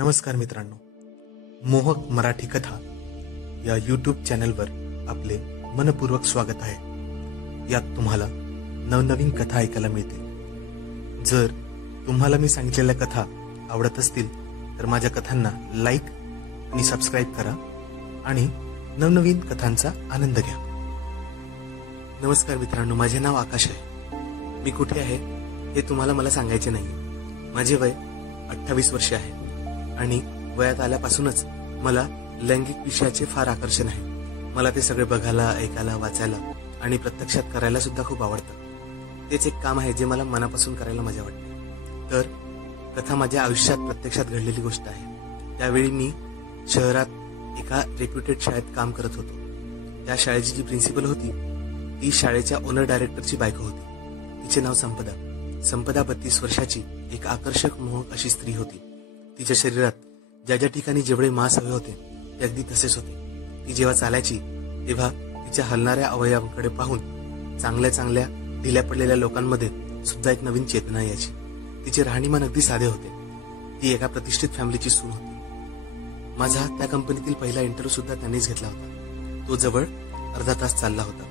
नमस्कार मित्रांनो, मोहक मराठी कथा या यूट्यूब चॅनलवर आपले मनपूर्वक स्वागत आहे। यात तुम्हाला नवनवीन कथा ऐकायला मिळतील। जर तुम्हाला मी सांगितलेल्या कथा आवडत असतील तर माझ्या कथांना लाईक आणि सबस्क्राईब करा आणि नवनवीन कथांचा आनंद घ्या। नमस्कार मित्रांनो, माझे नाव आकाश आहे। मी कुठे आहे हे तुम्हाला मला सांगायचे नाही। माझे वय 28 वर्षे आहे आणि वयात आल्यापासूनच मला लैंगिक विषयाचे फार आकर्षण आहे। मला ते सगळे बघायला, ऐकायला, वाचायला आणि प्रत्यक्षात करायला सुद्धा खूप आवडतं। तेच एक काम आहे जे मला मनापासून करायला मजा वाटते। तर कथा माझ्या आयुष्यात प्रत्यक्षात घडलेली गोष्ट आहे। त्यावेळी मी शहरात एका रेप्युटेड शाळेत काम करत होतो। त्या शाळेची जी प्रिन्सिपल होती ती शाळेच्या ओनर डायरेक्टरची बायको होती। तिचे नाव संपदा 32 वर्षाची एक आकर्षक मोहक अशी स्त्री होती। तिच्या शरीरात ज्या ज्या ठिकाणी जेवढे मांस हवे होते ते अगदी तसेच होते। ती जेव्हा चालायची तेव्हा तिच्या हलणाऱ्या अवयवांकडे पाहून चांगल्या ढिल्या पडलेल्या लोकांमध्ये सुद्धा एक नवीन चेतना यायची। तिचे राहणीमान अगदी साधे होते। ती एका प्रतिष्ठित फॅमिलीची सून होती। माझा त्या कंपनीतील पहिला इंटरव्ह्यू सुद्धा त्यांनीच घेतला होता। तो जवळ अर्धा तास चालला होता।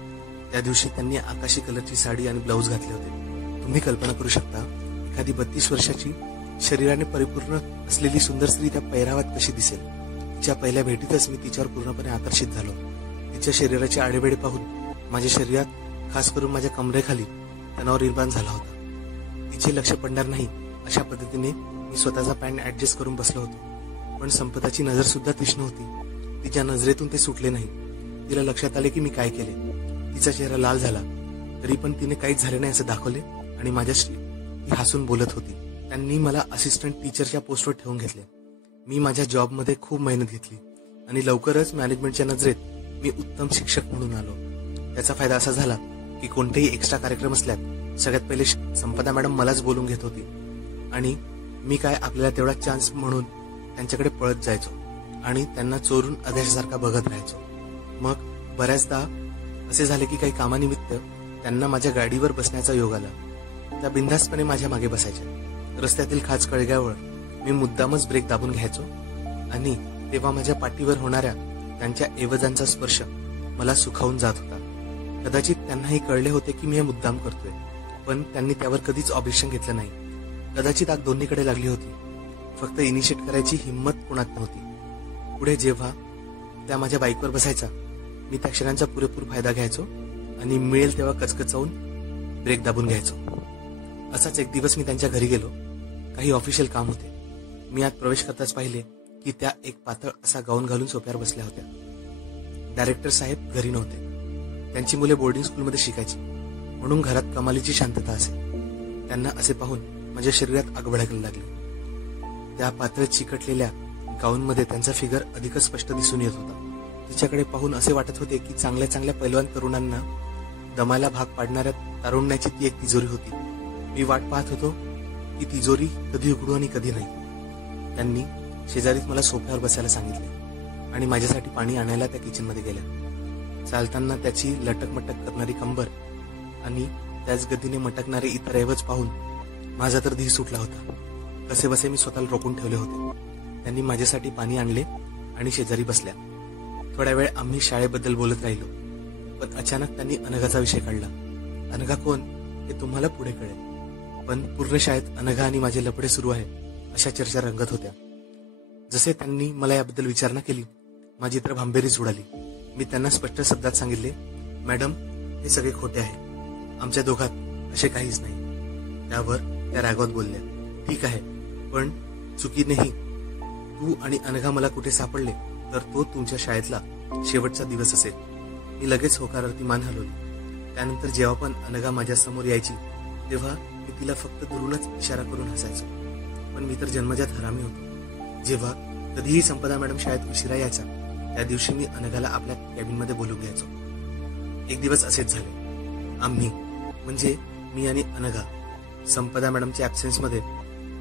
त्या दिवशी त्यांनी आकाशी कलरची साडी आणि ब्लाऊज घातले होते। तुम्ही कल्पना करू शकता एखादी 32 वर्षाची शरीराने परिपूर्ण असलेली सुंदर स्त्री त्या पहिरावात कशी दिसेल। तिच्या पहिल्या भेटीतच मी तिच्यावर पूर्णपणे आकर्षित झालो। तिच्या शरीराचे आडेवेडे पाहून माझ्या शरीरात, खास करून माझ्या कमरेखाली तणाव निर्माण झाला होता। तिचे लक्ष पडणार नाही अशा पद्धतीने मी स्वतःचा पॅन्ट ऍडजस्ट करून बसलो होतो। पण संपदाची नजर सुद्धा तीक्ष्ण होती। तिच्या नजरेतून ते सुटले नाही। तिला लक्षात आले की मी काय केले। तिचा चेहरा लाल झाला तरी पण तिने काहीच झाले नाही असे दाखवले आणि माझ्याशी ती हसून बोलत होती। त्यांनी मला असिस्टंट टीचरच्या पोस्टवर ठेवून घेतले। मी माझ्या जॉबमध्ये खूप मेहनत घेतली आणि लवकरच मॅनेजमेंटच्या नजरेत मी उत्तम शिक्षक म्हणून आलो। त्याचा फायदा असा झाला की कोणतेही एक्स्ट्रा कार्यक्रम असल्यात सगळ्यात पहिले संपदा मॅडम मलाच बोलून घेत होती आणि मी काय आपल्याला तेवढा चान्स म्हणून त्यांच्याकडे पळत जायचो आणि त्यांना चोरून अध्याशासारखा बघत राहायचो। मग बऱ्याचदा असे झाले की काही कामानिमित्त त्यांना माझ्या गाडीवर बसण्याचा योग आला। त्या बिनधास्तपणे माझ्या मागे बसायच्या। रस्त्यातील खाच कळग्यावर मी मुद्दामच ब्रेक दाबून घ्यायचो आणि तेव्हा माझ्या पाठीवर होणाऱ्या त्यांच्या ऐवजांचा स्पर्श मला सुखावून जात होता। कदाचित त्यांनाही कळले होते की मी हे मुद्दाम करतोय, पण त्यांनी त्यावर कधीच ऑब्जेक्शन घेतलं नाही। कदाचित आग दोन्हीकडे लागली होती, फक्त इनिशिएट करायची हिंमत कोणात नव्हती। पुढे जेव्हा त्या माझ्या बाईकवर बसायचा मी त्या क्षणांचा पुरेपूर फायदा घ्यायचो आणि मिळेल तेव्हा कचकचावून ब्रेक दाबून घ्यायचो। असाच एक दिवस मी त्यांच्या घरी गेलो। काही ऑफिशियल काम होते। मी आत प्रवेश करताच पाहिले की त्या एक पातळ असा गाऊन घालून सोफ्यावर बसल्या होत्या। डायरेक्टर साहेब घरी नव्हते। त्यांची मुले बोर्डिंग स्कूलमध्ये शिकायची म्हणून घरात कमालीची शांतता असे। त्यांना असे पाहून माझ्या शरीरात आग भडकायला लागली। त्या पातळ चिकटलेल्या गाऊनमध्ये त्यांचा फिगर अधिकच स्पष्ट दिसून येत होता। तिच्याकडे पाहून असे वाटत होते की चांगल्या पैलवान तरुणांना दमाला भाग पाडणाऱ्या तारुण्याची ती एक तिजोरी होती। मी वाट पाहत होतो की तिजोरी कधी उघडू आणि कधी नाही। त्यांनी शेजारीच मला सोफ्यावर बसायला सांगितले आणि माझ्यासाठी पाणी आणायला त्या किचनमध्ये गेल्या। चालताना त्याची लटकमटक करणारी कंबर आणि त्याच गतीने मटकणारे इतर ऐवज पाहून माझा तर धीर सुटला होता। कसेबसे मी स्वतःला रोखून ठेवले होते। त्यांनी माझ्यासाठी पाणी आणले आणि शेजारी बसल्या। थोड्या वेळ आम्ही शाळेबद्दल बोलत राहिलो, पण अचानक त्यांनी अनघाचा विषय काढला। अनघा कोण हे तुम्हाला पुढे कळेल, पण पूर्ण शाळेत अनघा आणि माझे लफडे सुरू आहे अशा चर्चा रंगत होत्या। जसे त्यांनी मला याबद्दल विचारणा केली माझी तर भांबेरीच उडाली। मी त्यांना स्पष्ट शब्दात सांगितले, मॅडम हे सगळे खोटे आहे, आमच्या दोघात असे काहीच नाही। त्यावर त्या रागावत बोलल्या, ठीक आहे, पण चुकीनेही तू आणि अनघा मला कुठे सापडले तर तो तुमच्या शाळेतला शेवटचा दिवस असेल। मी लगेच होकारार्थी मान हलवली। त्यानंतर जेव्हा पण अनघा माझ्या समोर यायची तेव्हा मी तिला फक्त दुरूनच इशारा करून हसायचो। पण मी तर जन्मजात हरामी होतो। जेव्हा कधीही संपदा मॅडम शाळेत उशिरा यायचा त्या दिवशी मी अनघाला आपल्या कॅबिनमध्ये बोलून घ्यायचो। एक दिवस असेच झाले। आम्ही म्हणजे मी आणि अनघा संपदा मॅडमच्या ऍब्सेन्समध्ये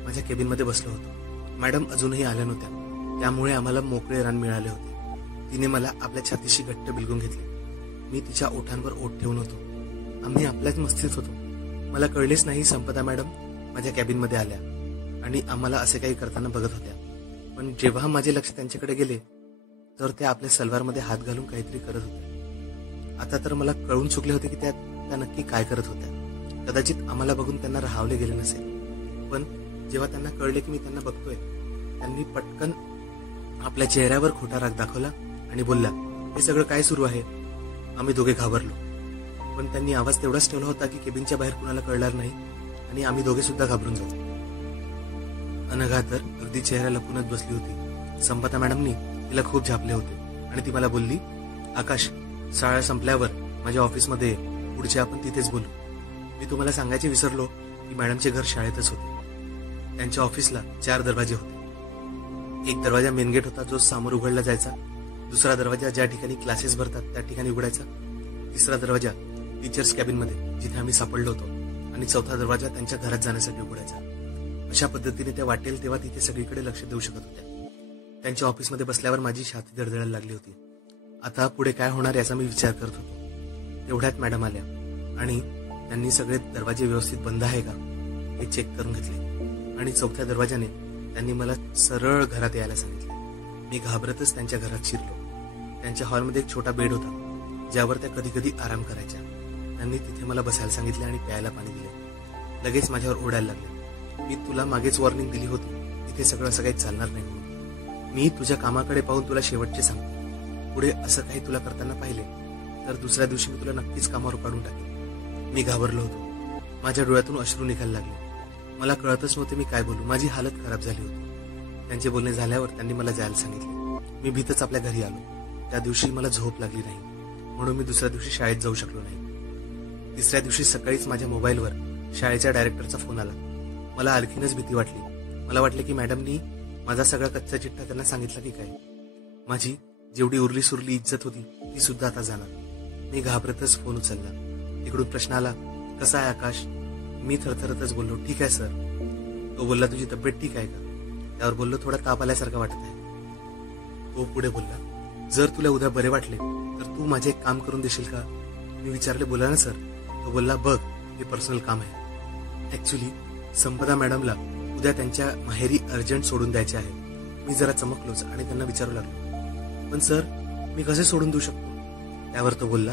माझ्या केबिनमध्ये बसलो होतो। मॅडम अजूनही आल्या नव्हत्या, त्यामुळे आम्हाला मोकळे रान मिळाले होते। तिने मला आपल्या छातीशी घट्ट बिलगून घेतले। मी तिच्या ओठांवर ओठ ठेवून होतो। आम्ही आपल्याच मस्तीत होतो। मला कळलेच नाही संपदा मॅडम माझ्या कॅबिनमध्ये आल्या आणि आम्हाला असे काही करताना बघत होत्या। पण जेव्हा माझे लक्ष त्यांच्याकडे गेले तर ते आपल्या सलवारमध्ये हात घालून काहीतरी करत होते. आता तर मला कळून चुकले होते की त्या नक्की काय करत होत्या. कदाचित आम्हाला बघून त्यांना राहावले गेले नसेल, पण जेव्हा त्यांना कळले की मी त्यांना बघतोय, त्यांनी पटकन आपल्या चेहऱ्यावर खोटा राग दाखवला आणि बोलला, हे सगळं काय सुरू आहे? आम्ही दोघे घाबरलो, पण त्यांनी आवाज तेवढाच ठेवला होता की केबिनच्या बाहेर कुणाला कळणार नाही आणि आम्ही दोघे सुद्धा घाबरून जाऊ. अनघा तर अगदी चेहरा लपूनच बसली होती. संपदा मॅडमनी तिला खूप झापले होते आणि ती मला बोलली, आकाश, शाळा संपल्यावर माझ्या ऑफिसमध्ये पुढचे आपण तिथेच बोलू. मी तुम्हाला सांगायचे विसरलो की मॅडमचे घर शाळेतच होते. त्यांच्या ऑफिसला 4 दरवाजे होते. एक दरवाजा मेन गेट होता जो समोर उघडला जायचा, दुसरा दरवाजा ज्या ठिकाणी क्लासेस भरतात त्या ठिकाणी उघडायचा, तिसरा दरवाजा टीचर्स कॅबिनमध्ये जिथे आम्ही सापडलो होतो, आणि चौथा दरवाजा त्यांच्या घरात जाण्यासाठी उघडायचा. अशा पद्धतीने त्या वाटेल तेव्हा तिथे सगळीकडे लक्ष देऊ शकत होत्या. त्यांच्या ऑफिसमध्ये बसल्यावर माझी छाती धडधडायला लागली होती. आता पुढे काय होणार याचा मी विचार करत होतो. तेवढ्यात मॅडम आल्या आणि त्यांनी सगळे दरवाजे व्यवस्थित बंद आहे का हे चेक करून घेतले आणि चौथ्या दरवाजाने त्यांनी मला सरळ घरात यायला सांगितले. मी घाबरतच त्यांच्या घरात शिरलो. त्यांच्या हॉलमध्ये एक छोटा बेड होता ज्यावर त्या कधी कधी आराम करायच्या. त्यांनी तिथे मला बसायला सांगितले आणि प्यायला पाणी दिले. लगेच माझ्यावर ओरडायला लागले, मी तुला मागेच वॉर्निंग दिली होती, इथे सगळं असं काही चालणार नाही म्हणून. मी तुझ्या कामाकडे पाहून तुला शेवटचे सांगतो, पुढे असं काही तुला करताना पाहिले तर दुसऱ्या दिवशी मी तुला नक्कीच कामावर काढून टाकेन. मी घाबरलो होतो. माझ्या डोळ्यातून अश्रू निघायला लागले. मला कळतच नव्हते मी काय बोलू. माझी हालत खराब झाली होती. त्यांचे बोलणे झाल्यावर त्यांनी मला जायला सांगितले. मी भीतच आपल्या घरी आलो. त्या दिवशी मला झोप लागली नाही म्हणून मी दुसऱ्या दिवशी शाळेत जाऊ शकलो नाही. तिसऱ्या दिवशी सकाळीच माझ्या मोबाईलवर शाळेच्या डायरेक्टरचा फोन आला. मला आणखीनच भीती वाटली. मला वाटले की मॅडमनी माझा सगळा कच्चा चिठ्ठा त्यांना सांगितला की काय. माझी जेवढी उरली सुरली इज्जत होती ती सुद्धा आता जाणार. मी घाबरतच फोन उचलला. इकडून प्रश्न आला, कसा आहे आकाश? मी थरथरतच बोललो, ठीक आहे सर. तो बोलला, तुझी तब्येत ठीक आहे का? त्यावर बोललो, थोडा ताप आल्यासारखं वाटत आहे. तो पुढे बोलला, जर तुला उद्या बरे वाटले तर तू माझे एक काम करून देशील का? मी विचारले, बोला ना सर. तो बोलला, बघ, हे पर्सनल काम आहे. ऍक्च्युली संपदा मॅडमला उद्या त्यांच्या माहेरी अर्जंट सोडून द्यायचे आहे. मी जरा चमकलोच आणि त्यांना विचारू लागलो, पण सर मी कसे सोडून देऊ शकतो? त्यावर तो बोलला,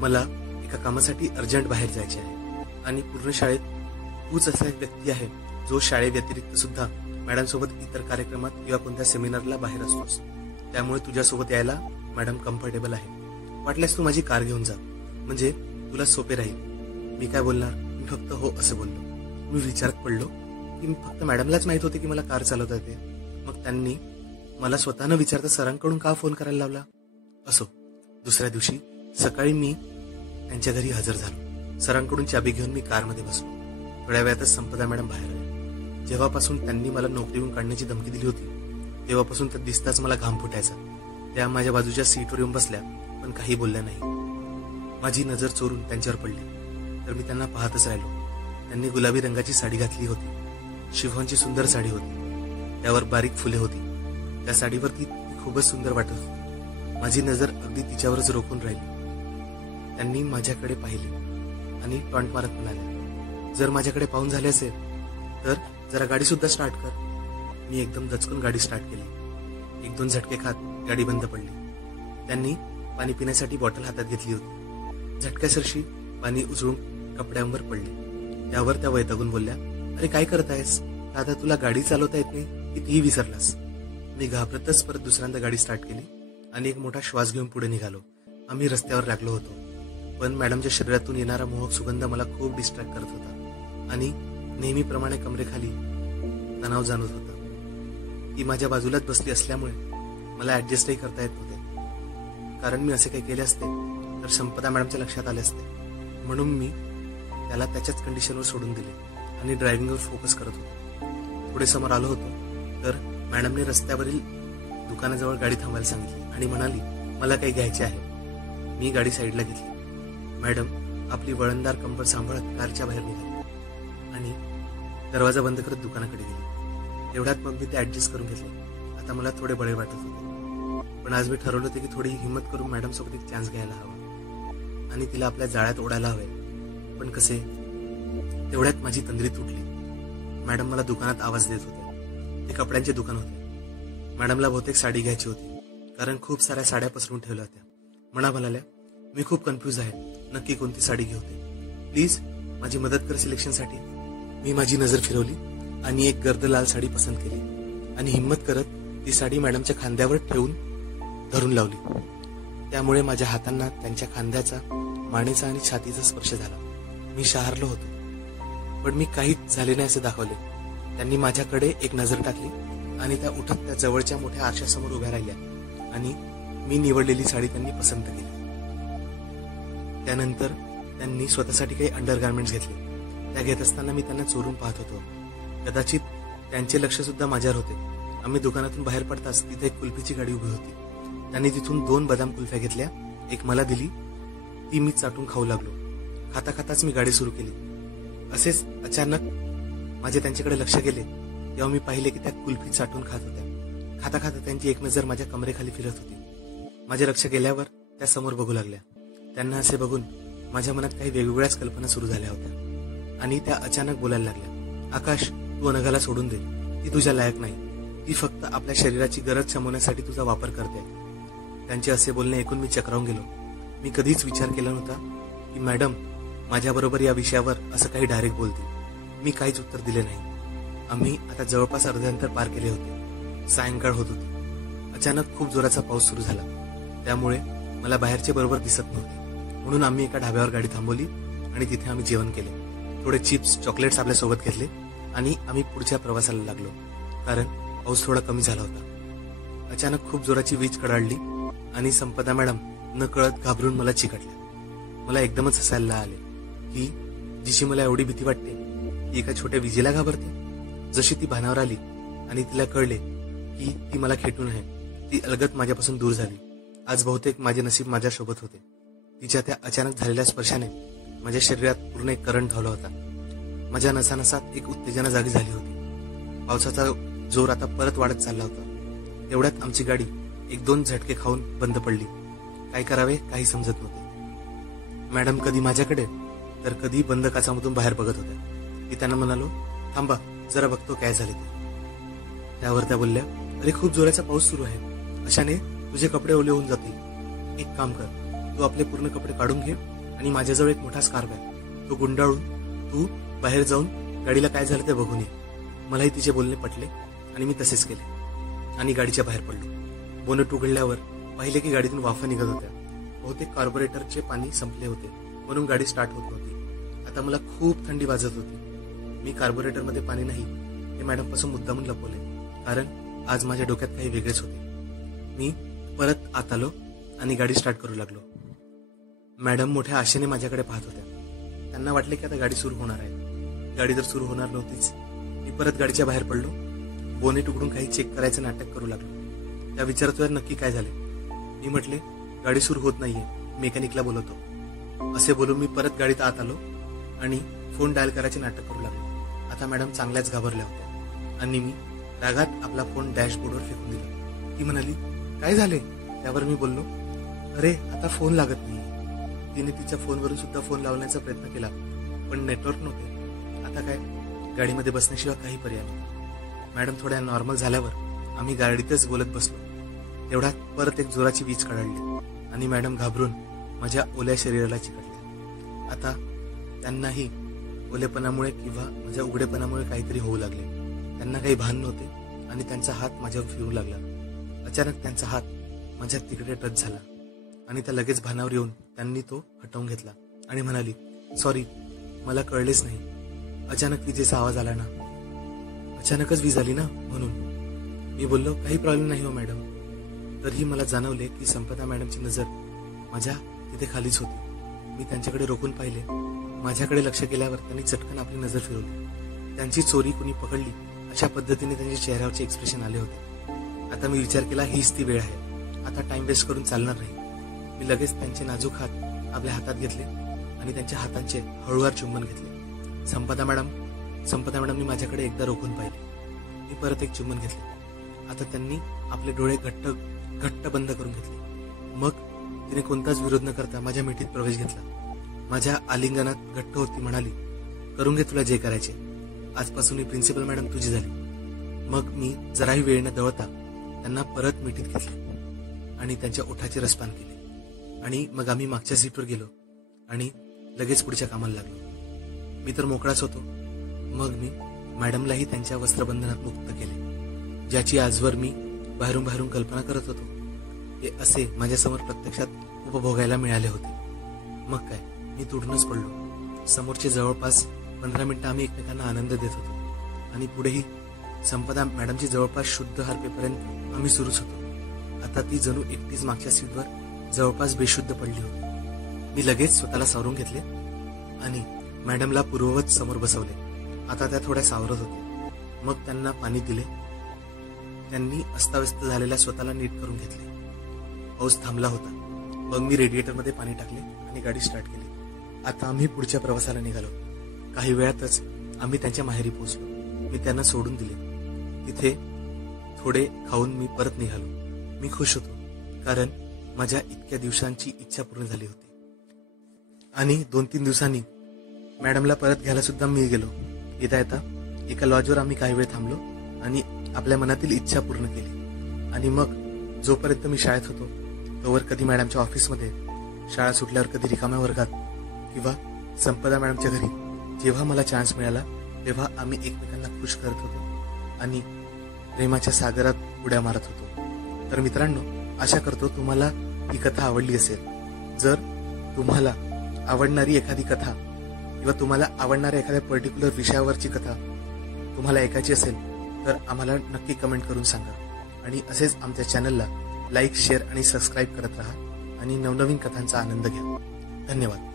मला एका कामासाठी अर्जंट बाहेर जायचे आहे आणि पूर्ण शाळेत तूच असा एक व्यक्ती आहे जो शाळेव्यतिरिक्त सुद्धा मॅडम सोबत इतर कार्यक्रमात किंवा कोणत्या सेमिनारला बाहेर असतोस. त्यामुळे तुझ्यासोबत यायला मॅडम कम्फर्टेबल आहे. वाटल्यास तू माझी कार घेऊन जा, म्हणजे तुला सोपे राहील. मी काय बोलणार? मी फक्त हो असं बोललो. मी विचारात पडलो की फक्त मॅडमलाच माहित होते की मला कार चालवता येते. मग त्यांनी मला स्वतः न विचारता सरांकडून का फोन करायला लावला? असो, दुसऱ्या दिवशी सकाळी मी त्यांच्या घरी हजर झालो. सरांकडून चाबी घेऊन मी कारमध्ये बसलो. थोड्या वेळातच संपदा मॅडम बाहेर आल्या. जेव्हापासून त्यांनी मला नोकरीवरून काढण्याची धमकी दिली होती तेव्हापासून तर दिसताच मला घाम फुटायचा. त्या माझ्या बाजूच्या सीटवर येऊन बसल्या पण काही बोलल्या नाही. माझी नजर चोरून त्यांच्यावर पडली तर मी त्यांना पाहतच राहिलो. त्यांनी गुलाबी रंगाची साडी घातली होती. शिफॉनची सुंदर साडी होती. त्यावर बारीक फुले होती. त्या साडीवरती ती खूपच सुंदर वाटत होती. माझी नजर अगदी तिच्यावरच रोखून राहिली. त्यांनी माझ्याकडे पाहिले आणि टॉन्ट मारत म्हणाले, जर माझ्याकडे पाहून झाले असेल तर जरा गाडी सुद्धा स्टार्ट कर. मी एकदम दचकून गाडी स्टार्ट केली. 1-2 झटके खात गाडी बंद पडली. त्यांनी पाणी पिण्यासाठी बॉटल हातात घेतली होती. झटक्यासरशी पाणी उचलून कपड्यांवर पडले. त्यावर त्या वैतागून बोलल्या, अरे काय करत आहेस? आता तुला गाडी चालवता येत नाही की तीही विसरलास? मी घाबरतच परत दुसऱ्यांदा गाडी स्टार्ट केली आणि एक मोठा श्वास घेऊन पुढे निघालो. आम्ही रस्त्यावर लागलो होतो, पण मॅडमच्या शरीरातून येणारा मोहक सुगंध मला खूप डिस्ट्रॅक्ट करत होता आणि नेहमीप्रमाणे कमरेखाली तणाव जाणवत होता. ती माझ्या बाजूलाच बसली असल्यामुळे मला ऍडजस्टही करता येत नव्हते, कारण मी असे काही केले असते तर संपदा मॅडमच्या लक्षात आले असते. म्हणून मी त्याला त्याच्याच कंडिशनवर सोडून दिले आणि ड्रायव्हिंगवर फोकस करत होतो. पुढे समोर आलो होतो तर मॅडमने रस्त्यावरील दुकानाजवळ गाडी थांबायला सांगितली आणि म्हणाली, मला काही घ्यायचे आहे. मी गाडी साईडला घेतली. मॅडम आपली वळणदार कंबर सांभाळत कारच्या बाहेर निघाली आणि दरवाजा बंद करत दुकानाकडे गेली. एवढ्यात मग मी ते ऍडजस्ट करून घेतले. आता मला थोडे बळे वाटत होते, पण आज मी ठरवलं होते की थोडी हिंमत करून मॅडम सोबत एक चान्स घ्यायला हवा आणि तिला आपल्या जाळ्यात ओढायला हवे. पण कसे? तेवढ्यात माझी तंद्री तुटली. मॅडम मला दुकानात आवाज देत होते. ते कपड्यांचे दुकान होते. मॅडमला बहुतेक साडी घ्यायची होती, कारण खूप साऱ्या साड्या पसरून ठेवल्या होत्या. म्हणाल्या, मी खूप कन्फ्यूज आहे, नक्की कोणती साडी घेते, प्लीज माझी मदत कर सिलेक्शनसाठी. मी माझी नजर फिरवली आणि एक गर्द लाल साडी पसंत केली आणि हिम्मत करत ती साडी मॅडमच्या खांद्यावर ठेवून धरून लावली. त्यामुळे माझ्या हातांना त्यांच्या खांद्याचा, मानेचा आणि छातीचा स्पर्श झाला. मी शहारलो होतो, पण मी काहीच झाले नाही असे दाखवले. त्यांनी माझ्याकडे एक नजर टाकली आणि त्या उठत त्या जवळच्या मोठ्या आरशासमोर उभ्या राहिल्या आणि मी निवडलेली साडी त्यांनी पसंत केली. त्यानंतर त्यांनी स्वतःसाठी काही अंडरगार्मेंट्स घेतले. त्या घेत असताना मी त्यांना चोरून पाहत होतो. कदाचित त्यांचे लक्ष सुद्धा माझ्यावर होते. आम्ही दुकानातून बाहेर पडताच तिथे एक कुल्फीची गाडी उभी होती. त्यांनी तिथून 2 बदाम कुल्फ्या घेतल्या, एक मला दिली, ती मी चाटून खाऊ लागलो. खाता खाताच मी गाडी सुरू केली. असेच अचानक माझे त्यांच्याकडे लक्ष गेले, तेव्हा मी पाहिले की त्या कुल्फी चाटून खात होत्या. खाता खाता त्यांची एक नजर माझ्या कमरेखाली फिरत होती. माझे लक्ष गेल्यावर त्या समोर बघू लागल्या. त्यांना असे बघून माझ्या मनात काही वेगवेगळ्याच कल्पना सुरू झाल्या होत्या आणि त्या अचानक बोलायला लागल्या, आकाश, तू अनघाला सोडून दे, ती तुझ्या लायक नाही, ती फक्त आपल्या शरीराची गरज शमवण्यासाठी तुझा वापर करते. त्यांचे असे बोलणे ऐकून मी चक्रावून गेलो. मी कधीच विचार केला नव्हता की मॅडम माझ्याबरोबर या विषयावर असं काही डायरेक्ट बोलतील. मी काहीच उत्तर दिले नाही. आम्ही आता जवळपास अर्धे अंतर पार केले होते. सायंकाळ होत होती. अचानक खूप जोराचा पाऊस सुरू झाला, त्यामुळे मला बाहेरचे बरोबर दिसत नव्हते. म्हणून आम्ही एका ढाब्यावर गाडी थांबवली आणि तिथे आम्ही जेवण केले. थोडे चिप्स, चॉकलेट्स आपल्यासोबत घेतले आणि आम्ही पुढच्या प्रवासाला लागलो, कारण पाऊस थोडा कमी झाला होता. अचानक खूप जोराची वीज कडाडली आणि संपदा मॅडम नकळत घाबरून मला चिकटल्या. मला एकदमच हसायला आले की जिची मला एवढी भीती वाटते ती एका छोट्या विजेला घाबरते. जशी ती भानावर आली आणि तिला कळले की ती मला खेटून आहे, ती अलगद माझ्यापासून दूर झाली. आज बहुतेक माझे नशीब माझ्यासोबत होते. तिच्या त्या अचानक झालेल्या स्पर्शाने माझ्या शरीरात पूर्ण एक करंट धावला होता. माझ्या नसानसात एक उत्तेजना जागी झाली होती. पावसाचा जोर आता परत वाढत चालला होता. तेवढ्यात आमची गाडी 1-2 झटके खाऊन बंद पडली. काय करावे काही समजत नव्हते. मॅडम कधी माझ्याकडे तर कधी बंद काचामधून बाहेर बघत होत्या. मी त्यांना म्हणालो, थांबा जरा बघतो काय झाले ते. त्यावर त्या बोलल्या, अरे खूप जोराचा पाऊस सुरू आहे, अशाने तुझे कपडे ओले होऊन जातील. एक काम कर, तू आपले पूर्ण कपडे काढून घे आणि माझ्याजवळ एक मोठा स्कार्फ आहे, तो गुंडाळून तू बाहेर जाऊन गाडीला काय झालं ते बघून ये. मलाही तिचे बोलणे पटले आणि मी तसेच केले आणि गाडीच्या बाहेर पडलो. बोनेट उघडल्यावर पाहिले की गाडीतून वाफा निघत होत्या. बहुतेक कार्बोरेटरचे पाणी संपले होते, म्हणून गाडी स्टार्ट होत नव्हती. आता मला खूप थंडी वाजत होती. मी कार्बोरेटरमध्ये पाणी नाही हे मॅडमपासून मुद्दामून लपवले, कारण आज माझ्या डोक्यात काही वेगळेच होते. मी परत आत आलो आणि गाडी स्टार्ट करू लागलो. मॅडम मोठ्या आशेने माझ्याकडे पाहत होत्या. त्यांना वाटले की आता गाडी सुरू होणार आहे. गाडी तर सुरू होणार नव्हतीच. मी परत गाडीच्या बाहेर पडलो. बोनेट उघडून काही चेक करायचं नाटक करू लागलो. त्या विचारतोय नक्की काय झाले. मी म्हटले, गाडी सुरू होत नाहीये, मेकॅनिकला बोलवतो. असे बोलून मी परत गाडीत आत आलो आणि फोन डायल करायचे नाटक करू लागलो. आता मॅडम चांगल्याच घाबरल्या होत्या आणि मी रागात आपला फोन डॅशबोर्डवर फेकून दिला. ती म्हणाली, काय झाले. त्यावर मी बोललो, अरे आता फोन लागत नाही. तिने तिच्या फोनवरून सुद्धा फोन लावण्याचा प्रयत्न केला, पण नेटवर्क नव्हते. आता काय, गाडीमध्ये बसण्याशिवाय काही पर्याय नाही. मॅडम थोड्या नॉर्मल झाल्यावर आम्ही गाडीतच बोलत बसलो. तेवढ्यात परत एक जोराची वीज कडाडली आणि मॅडम घाबरून माझ्या ओल्या शरीराला चिकटल्या. आता त्यांनाही ओलेपणामुळे किंवा माझ्या उघडेपणामुळे काहीतरी होऊ लागले. त्यांना काही भान नव्हते आणि त्यांचा हात माझ्यावर फिरू लागला. अचानक त्यांचा हात माझ्या तिकडे टच झाला आणि त्या लगेच भानावर येऊन त्यांनी तो हटवून घेतला आणि म्हणाली, सॉरी, मला कळलेच नाही. अचानक विजेचा आवाज आला ना, अचानकच वीज आली ना म्हणून. मी बोललो, काही प्रॉब्लेम नाही हो मॅडम. तरीही मला जाणवले की संपदा मॅडमची नजर माझ्या तिथे खालीच होती. मी त्यांच्याकडे रोखून पाहिले. माझ्याकडे लक्ष केल्यावर त्यांनी चटकन आपली नजर फिरवली. त्यांची चोरी कुणी पकडली अशा पद्धतीने त्यांच्या चेहऱ्यावरचे एक्सप्रेशन आले होते. आता मी विचार केला, हीच ती वेळ आहे. आता टाइम वेस्ट करून चालणार नाही. मी लगेच त्यांचे नाजूक हात आपल्या हातात घेतले आणि त्यांच्या हातांचे हळूवार चुंबन घेतले. संपदा मॅडमनी माझ्याकडे एकदा रोखून पाहिले. मी परत एक चुंबन घेतले. आता त्यांनी आपले डोळे घट्ट बंद करून घेतले. मग तिने कोणताच विरोध न करता माझ्या मिठीत प्रवेश घेतला. माझ्या आलिंगनात घट्ट होती. म्हणाली, करून घे तुला जे करायचे. आजपासून ही प्रिन्सिपल मॅडम तुझी झाली. मग मी जराही वेळ न दवडता त्यांना परत मिठीत घेतले आणि त्यांच्या ओठाचे रसपान केले आणि मग आम्ही मागच्या सीटवर गेलो आणि लगेच पुढच्या कामाला लागलो. मी तर मोकळाच होतो. मग मी मॅडमलाही त्यांच्या वस्त्रबंधनात मुक्त केले, ज्याची आजवर मी बाहेरून कल्पना करत होतो. ते असे माझ्यासमोर प्रत्यक्षात उपभोगायला मिळाले होते. मग काय, मी तुडूनच पडलो. समोरचे जवळपास 15 मिनिटं आम्ही एकमेकांना आनंद देत होतो आणि पुढेही संपदा मॅडमची जवळपास शुद्ध हरपेपर्यंत आम्ही सुरूच होतो. आता ती जणू एकटीच मागच्या सीटवर जवळपास बेशुद्ध पडली होती. मी लगेच स्वतःला सावरून घेतले आणि मॅडमला पूर्ववत समोर बसवले. आता त्या थोड्या सावरत होत्या. मग त्यांना पाणी दिले. त्यांनी अस्ताव्यस्त झालेल्या स्वतःला नीट करून घेतले. पाऊस थांबला होता. मग मी रेडिएटरमध्ये पाणी टाकले आणि गाडी स्टार्ट केली. आता आम्ही पुढच्या प्रवासाला निघालो. काही वेळातच आम्ही त्यांच्या माहेरी पोहोचलो. मी त्यांना सोडून दिले. तिथे थोडे खाऊन मी परत निघालो. मी खुश होतो, कारण माझ्या इतक्या दिवसांची इच्छा पूर्ण झाली होती. आणि 2-3 दिवसांनी मॅडमला परत घ्यायला सुद्धा मी गेलो. येता एका लॉजवर आम्ही काही वेळ थांबलो आणि आपल्या मनातील इच्छा पूर्ण केली. आणि मग जोपर्यंत मी शाळेत होतो तोवर कधी मॅडमच्या ऑफिसमध्ये, शाळा सुटल्यावर कधी रिकाम्या वर्गात किंवा संपदा मॅडमच्या घरी, जेव्हा मला चान्स मिळाला तेव्हा आम्ही एकमेकांना खुश करत होतो आणि प्रेमाच्या सागरात उड्या मारत होतो. तर मित्रांनो, आशा करतो तुम्हाला ही कथा आवडली असेल. जर तुम्हाला आवडणारी एखादी कथा किंवा तुम्हाला आवडणाऱ्या एखाद्या पर्टिक्युलर विषयावरची कथा तुम्हाला ऐकायची असेल तर आम्हाला नक्की कमेंट करून सांगा. आणि असेच आमच्या चॅनलला लाईक, शेअर आणि सबस्क्राईब करत राहा आणि नवनवीन कथांचा आनंद घ्या. धन्यवाद.